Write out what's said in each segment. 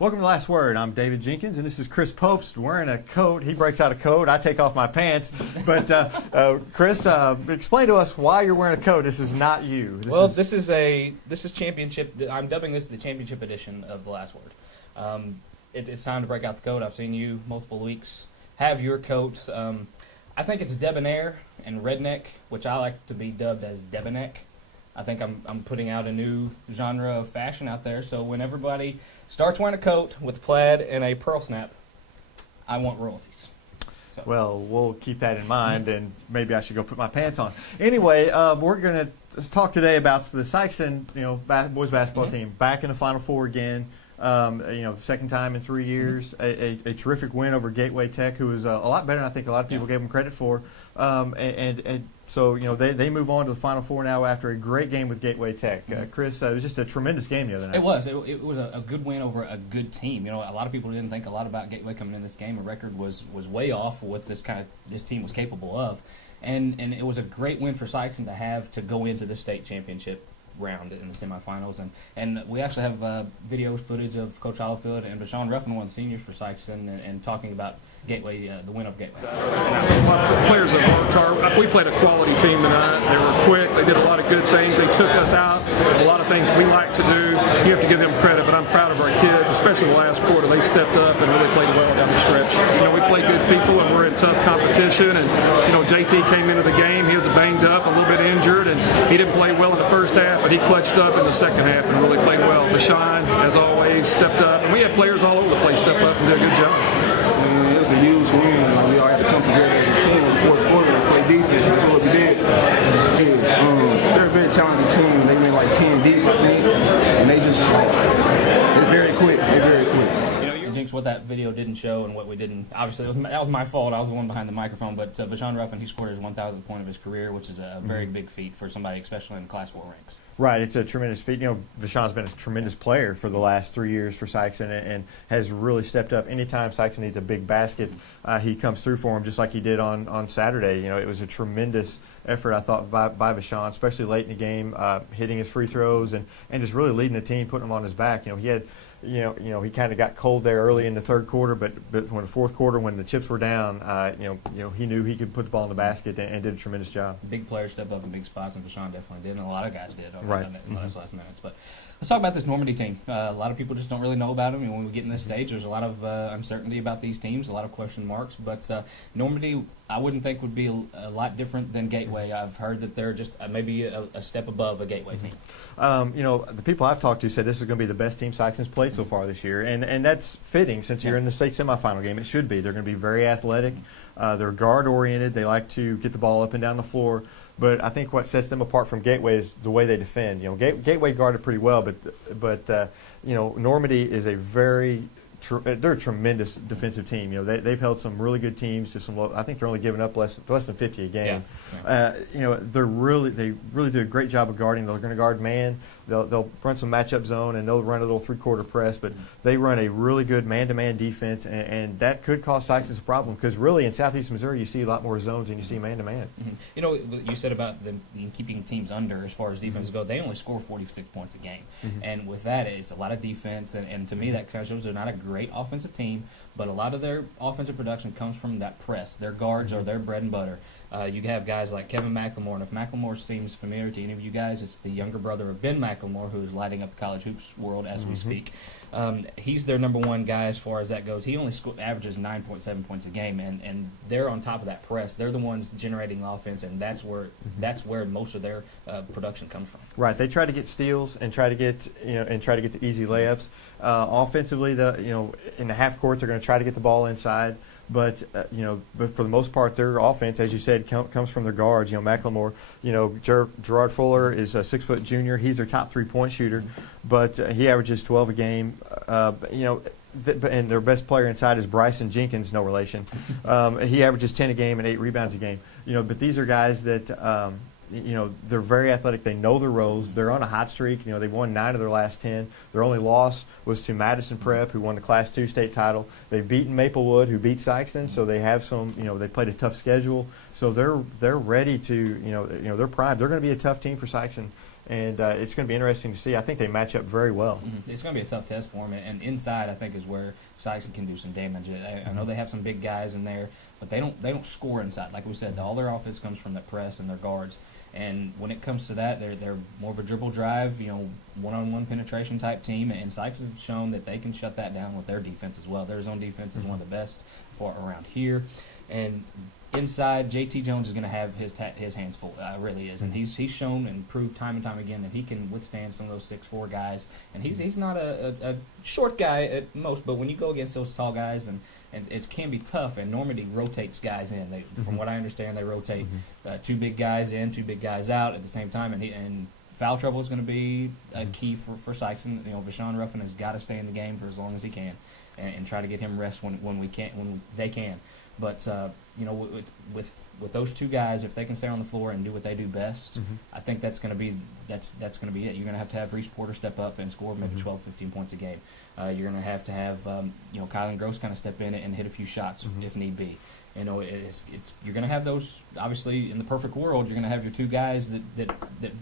Welcome to Last Word. I'm David Jenkins, and this is Chris Popes wearing a coat. He breaks out a coat. I take off my pants. But Chris, explain to us why you're wearing a coat. This is not you. This is championship. I'm dubbing this the championship edition of The Last Word. It's time to break out the coat. I've seen you multiple weeks have your coat. I think it's debonair and redneck, which I like to be dubbed as deboneck. I think I'm putting out a new genre of fashion out there. So when everybody starts wearing a coat with plaid and a pearl snap, I want royalties. So. Well, we'll keep that in mind, and maybe I should go put my pants on. Anyway, we're going to talk today about the Sikeston, boys basketball team back in the Final Four again. The second time in 3 years, a terrific win over Gateway Tech, who was a lot better than I think a lot of people gave them credit for. So they move on to the Final Four now after a great game with Gateway Tech. Chris, it was just a tremendous game the other night. It was. It was a good win over a good team. A lot of people didn't think a lot about Gateway coming in this game. The record was way off what this team was capable of, and it was a great win for Sikeston to have to go into the state championship round in the semifinals, and we actually have video footage of Coach Hollifield and Deshaun Ruffin, one of the seniors for Sikeston, and talking about Gateway, the win of Gateway. Players have worked hard. We played a quality team tonight. They were quick. They did a lot of good things. They took us out. A lot of things we like to do. You have to give them credit, but I'm proud of our kids, especially the last quarter. They stepped up and really played well down the stretch. We played good people, and we're in tough competition. And JT came into the game. He was banged up, a little bit injured, and he didn't play well in the first half, but he clutched up in the second half and really played well. Deshaun, as always, stepped up, and we had players all over the place step up and do a good job. It was a huge win. We all had to come together as a team in the fourth quarter and play defense. That's what we did. They're a very talented team. They went like 10 deep, I think, and they just they're very quick. They're very quick. Jinx, what that video didn't show and what we didn't, obviously that was my fault. I was the one behind the microphone, but Deshaun Ruffin, he scored his 1,000th point of his career, which is a very big feat for somebody, especially in Class 4 ranks. Right, it's a tremendous feat. Deshaun's been a tremendous player for the last 3 years for Sikeston and has really stepped up. Anytime Sikeston needs a big basket, he comes through for him just like he did on Saturday. It was a tremendous effort, I thought, by Deshaun, especially late in the game, hitting his free throws and just really leading the team, putting them on his back. He had he kind of got cold there early in the third quarter, but when the fourth quarter, when the chips were down, he knew he could put the ball in the basket and did a tremendous job. Big players step up in big spots, and Deshaun definitely did, and a lot of guys did in those last minutes. But let's talk about this Normandy team. A lot of people just don't really know about them. When we get in this stage, there's a lot of uncertainty about these teams, a lot of question marks. But Normandy, I wouldn't think would be a lot different than Gateway. I've heard that they're just maybe a step above a Gateway team. The people I've talked to said this is going to be the best team Sikeston's played so far this year, and that's fitting since you're in the state semifinal game. It should be. They're going to be very athletic. They're guard-oriented. They like to get the ball up and down the floor. But I think what sets them apart from Gateway is the way they defend. Gateway guarded pretty well, but Normandy is they're a tremendous defensive team. They've held some really good teams to some low. I think they're only giving up less than 50 a game. They really do a great job of guarding. They're going to guard man. They'll run some matchup zone and they'll run a little three-quarter press, but they run a really good man-to-man defense, and that could cause Sikeston a problem because really in Southeast Missouri you see a lot more zones than you see man-to-man. You said about them keeping teams under as far as defenses go. They only score 46 points a game, and with that it's a lot of defense, and to me that kind of shows they're not a great offensive team, but a lot of their offensive production comes from that press. Their guards are their bread and butter. You have guys like Kevin McLemore, and if McLemore seems familiar to any of you guys, it's the younger brother of Ben McLemore, who is lighting up the college hoops world as we speak. He's their number one guy as far as that goes. He only averages 9.7 points a game, and they're on top of that press. They're the ones generating offense, and that's where most of their production comes from. Right. They try to get steals and try to get the easy layups. Offensively, in the half court, they're going to try to get the ball inside. But for the most part, their offense, as you said, comes from their guards. McLemore, Gerard Fuller is a 6-foot junior. He's their top 3-point shooter, but he averages 12 a game. And their best player inside is Bryson Jenkins, no relation. He averages 10 a game and 8 rebounds a game. But these are guys that. They're very athletic. They know their roles. They're on a hot streak. They've won 9 of their last 10. Their only loss was to Madison Prep, who won the Class 2 state title. They've beaten Maplewood, who beat Sikeston, so they have some, they played a tough schedule. So they're ready to, they're primed. They're going to be a tough team for Sikeston. and it's going to be interesting to see. I think they match up very well. It's going to be a tough test for them, and inside I think is where Sikeston can do some damage. I know they have some big guys in there, but they don't score inside. Like we said, all their offense comes from the press and their guards. And when it comes to that, they're more of a dribble drive, one-on-one penetration type team. And Sykes has shown that they can shut that down with their defense as well. Their zone defense is one of the best for around here. And inside, JT Jones is going to have his hands full. Really is, and he's shown and proved time and time again that he can withstand some of those 6'4" guys. And he's not a short guy at most, but when you go against those tall guys, and it can be tough. And Normandy rotates guys in. From what I understand, they rotate 2 big guys in, 2 big guys out at the same time. And foul trouble is going to be a key for Sikeston. Vashawn Ruffin has got to stay in the game for as long as he can, and try to get him rest when they can. But with those 2 guys, if they can stay on the floor and do what they do best, I think that's going to be it. You're going to have Reese Porter step up and score maybe 12, 15 points a game. You're going to have Kylan Gross kind of step in and hit a few shots if need be. You're going to have those. Obviously, in the perfect world, you're going to have your 2 guys that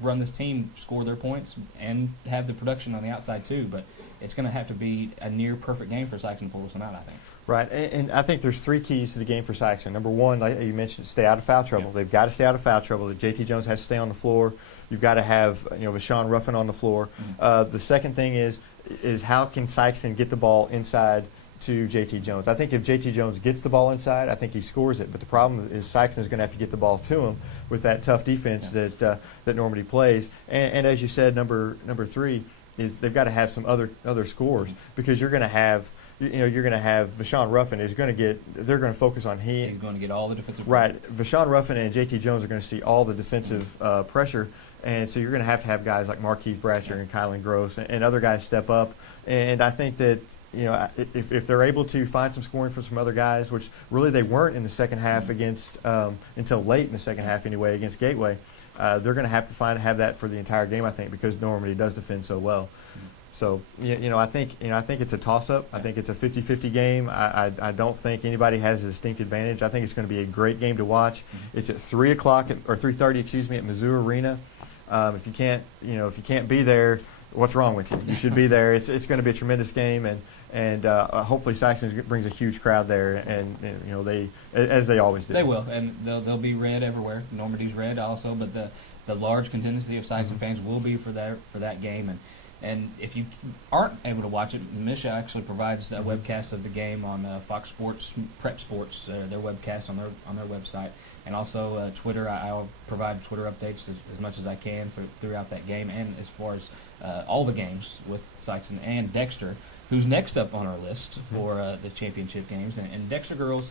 run this team score their points and have the production on the outside too. But it's going to have to be a near perfect game for Sikeston to pull this one out, I think. Right, and I think there's 3 keys to the game for Sikeston. Number 1, like you mentioned, stay out of foul trouble. They've got to stay out of foul trouble. JT Jones has to stay on the floor. You've got to have Vashawn Ruffin on the floor. The second thing is how can Sikeston get the ball inside to JT Jones? I think if JT Jones gets the ball inside, I think he scores it. But the problem is Sikeston is going to have to get the ball to him with that tough defense that Normandy plays. And as you said, number 3 is they've got to have some other scores, because you're going to have Vashawn Ruffin they're going to focus on him. He's going to get all the defensive pressure. Right. Vashawn Ruffin and JT Jones are going to see all the defensive pressure, and so you're going to have guys like Marquise Bratcher and Kylan Gross and other guys step up. And I think that if they're able to find some scoring for some other guys, which really they weren't in the second half against until late in the second half anyway against Gateway, they're going to have to have that for the entire game, I think, because Normandy does defend so well. So I think it's a toss-up. I think it's a 50-50 game. I don't think anybody has a distinct advantage. I think it's going to be a great game to watch. It's at 3 o'clock or 3:30, at Mizzou Arena. If you can't be there, what's wrong with you? You should be there. It's going to be a tremendous game, and hopefully Sikeston brings a huge crowd there, and they, as they always do. They will, and they'll be red everywhere. Normandy's red also, but the large contingency of Sikeston fans will be for that game. And if you aren't able to watch it, Misha actually provides a webcast of the game on Fox Sports Prep Sports, their webcast on their website, and also Twitter. I'll provide Twitter updates as much as I can throughout that game, and as far as all the games with Sikeston and Dexter, who's next up on our list for the championship games. And Dexter girls,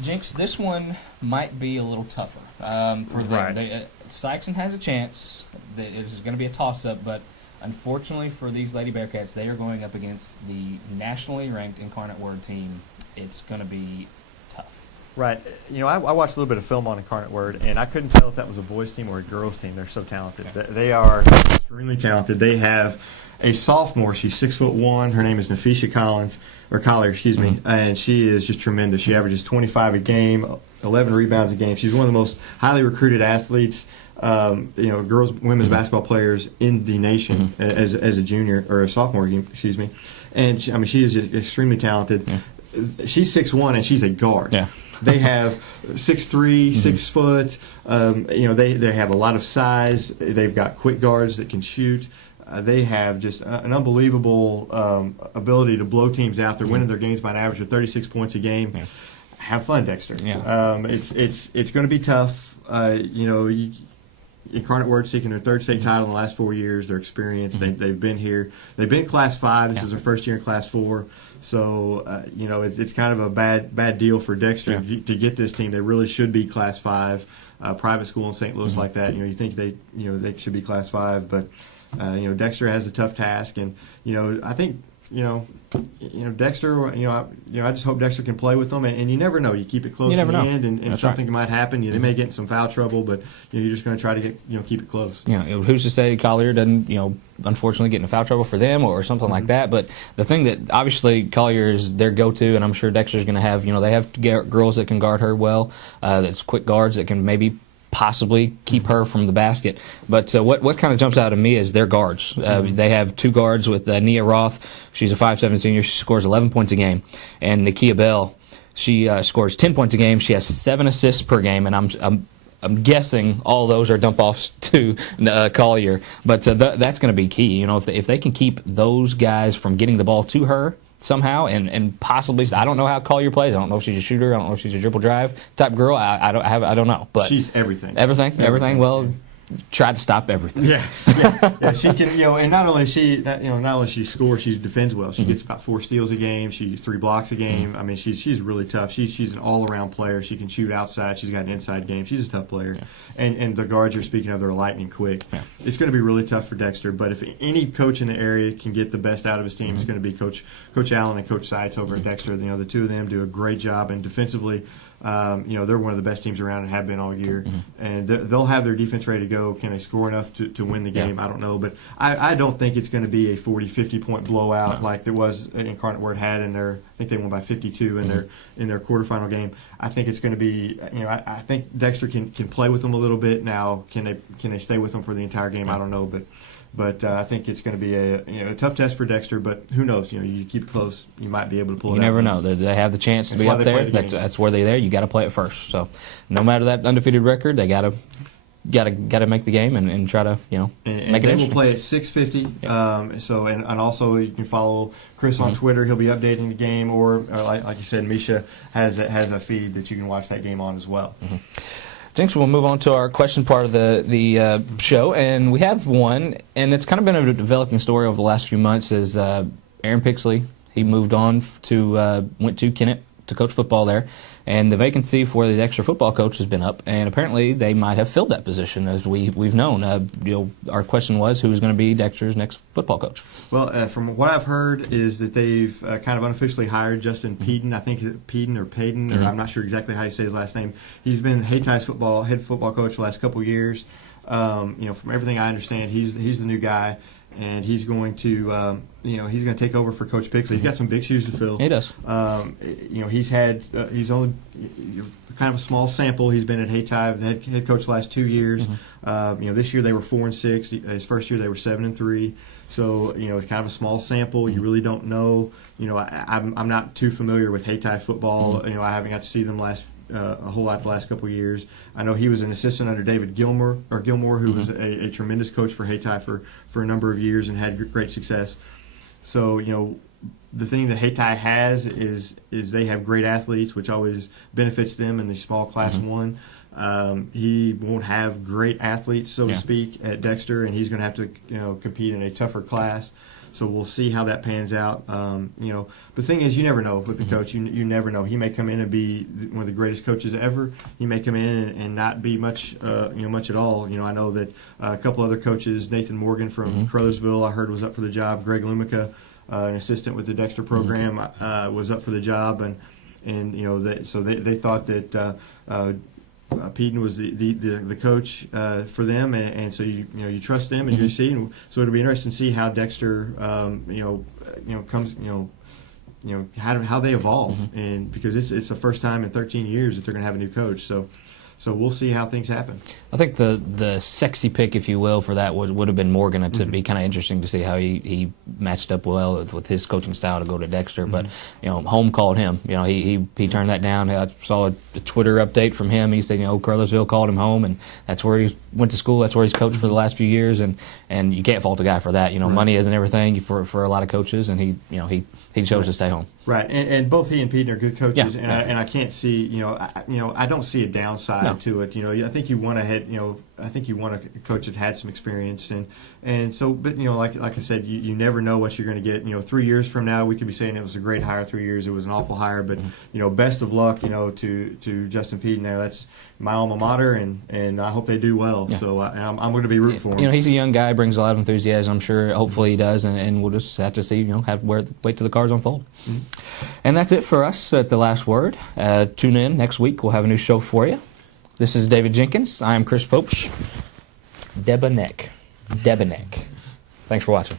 Jinx, this one might be a little tougher for them. Right. Sikeston has a chance. It's going to be a toss-up, but unfortunately for these Lady Bearcats, they are going up against the nationally ranked Incarnate Word team. It's going to be tough. Right. I watched a little bit of film on Incarnate Word, and I couldn't tell if that was a boys' team or a girls' team. They're so talented. They are extremely talented. They have a sophomore. She's 6'1". Her name is Nafisha Collier, and she is just tremendous. She averages 25 a game, 11 rebounds a game. She's one of the most highly recruited athletes. Women's basketball players in the nation as a junior or a sophomore, and she is extremely talented. Yeah. She's 6'1" and she's a guard. Yeah. They have 6'3", 6 foot. They have a lot of size. They've got quick guards that can shoot. They have just an unbelievable ability to blow teams out. They're winning their games by an average of 36 points a game. Yeah. Have fun, Dexter. Yeah. It's going to be tough. Incarnate Word seeking their 3rd state title in the last 4 years. They're experienced. They've been here. They've been Class 5. This is their first year in Class 4. So it's kind of a bad deal for Dexter to get this team. They really should be Class 5. Private school in St. Louis like that. You think they should be Class 5, but Dexter has a tough task, and I think. Dexter. I just hope Dexter can play with them, and you never know. You keep it close in the end, and something might happen. They may get in some foul trouble, but you're just going to try to get keep it close. Yeah, who's to say Collier doesn't unfortunately get in foul trouble for them or something like that? But the thing that obviously Collier is their go-to, and I'm sure Dexter's going to have. They have girls that can guard her well. That's quick guards that can maybe possibly keep her from the basket. But what kind of jumps out at me is their guards. They have two guards with Nia Roth. She's a 5'7" senior. She scores 11 points a game. And Nakia Bell, she scores 10 points a game. She has 7 assists per game, and I'm guessing all those are dump-offs to Collier. But that's going to be key. You know, if they can keep those guys from getting the ball to her somehow, and possibly, I don't know how Collier plays. I don't know if she's a shooter. I don't know if she's a dribble drive type girl. I don't know. But she's everything. Everything. Well, try to stop everything. Yeah. She can, and not only she scores, she defends well. She gets about 4 steals a game. She gets 3 blocks a game. I mean, she's really tough. She's an all-around player. She can shoot outside. She's got an inside game. She's a tough player. And the guards you're speaking of, they're lightning quick. It's going to be really tough for Dexter. But if any coach in the area can get the best out of his team, it's going to be Coach Allen and Coach Seitz over at Dexter. The two of them do a great job, and defensively, they're one of the best teams around and have been all year. And they'll have their defense ready to go. Can they score enough to win the game? I don't know. But I don't think it's going to be a 40, 50-point blowout like there was Incarnate Word had in their, I think they won by 52 in their quarterfinal game. I think it's going to be, I think Dexter can play with them a little bit. Now, can they stay with them for the entire game? I don't know. But I think it's going to be a tough test for Dexter. But who knows? You keep it close, you might be able to pull it out. You never know. They have the chance to be up there. That's where they're there. You got to play it first. So no matter that undefeated record, they got to make the game and try to and make it they interesting. will play at 6:50. So and also you can follow Chris on Twitter. He'll be updating the game, or like you said, Misha has a feed that you can watch that game on as well. Jinx, we'll move on to our question part of the show, and we have one, and it's kind of been a developing story over the last few months. As Aaron Pixley, he moved on went to Kennett to coach football there, and the vacancy for the Dexter football coach has been up, and apparently they might have filled that position, as we've known. Our question was, who is going to be Dexter's next football coach? Well, from what I've heard is that they've kind of unofficially hired Justin Peden. I think it's Peden or Payden, or I'm not sure exactly how you say his last name. He's been Haytai's head football coach the last couple of years. From everything I understand, he's the new guy. And he's going to, he's going to take over for Coach Pixley. He's got some big shoes to fill. He does. He's only kind of a small sample. He's been at Haytai, the head coach, the last 2 years. This year they were 4-6. His first year they were 7-3. So it's kind of a small sample. You really don't know. I'm not too familiar with Haytai football. I haven't got to see them a whole lot the last couple of years. I know he was an assistant under David Gilmore, who was a tremendous coach for Haytai for a number of years and had great success. So, the thing that Haytai has is they have great athletes, which always benefits them in the small Class 1. He won't have great athletes, so to speak, at Dexter, and he's going to have to compete in a tougher class. So we'll see how that pans out. The thing is, you never know with the coach. You never know. He may come in and be one of the greatest coaches ever. He may come in and not be much at all. I know that a couple other coaches, Nathan Morgan from Crothersville, I heard was up for the job. Greg Lumica, an assistant with the Dexter program, was up for the job, and they thought that. Peden was the coach for them, and so you trust them and you see, and so it'll be interesting to see how Dexter comes how they evolve, and because it's the first time in 13 years that they're going to have a new coach, so we'll see how things happen. I think the sexy pick, if you will, for that would have been Morgan. It'd be kind of interesting to see how he matched up well with his coaching style to go to Dexter. But home called him. He turned that down. I saw a Twitter update from him. He said Cartersville called him home, and that's where he went to school. That's where he's coached for the last few years, and you can't fault a guy for that. Money isn't everything for a lot of coaches, and he chose to stay home. Right, and both he and Peden are good coaches, and I can't see I don't see a downside to it. I think you want a coach that had some experience, and so, but like I said, you never know what you're going to get. 3 years from now, we could be saying it was a great hire. 3 years, it was an awful hire, but best of luck, to Justin Peden there. That's my alma mater, and I hope they do well. Yeah. So I'm going to be rooting for him. He's a young guy, brings a lot of enthusiasm. I'm sure, hopefully, he does, and we'll just have to see. Wait till the cards unfold. And that's it for us at The Last Word. Tune in next week. We'll have a new show for you. This is David Jenkins. I am Chris Popes. Debanek. Thanks for watching.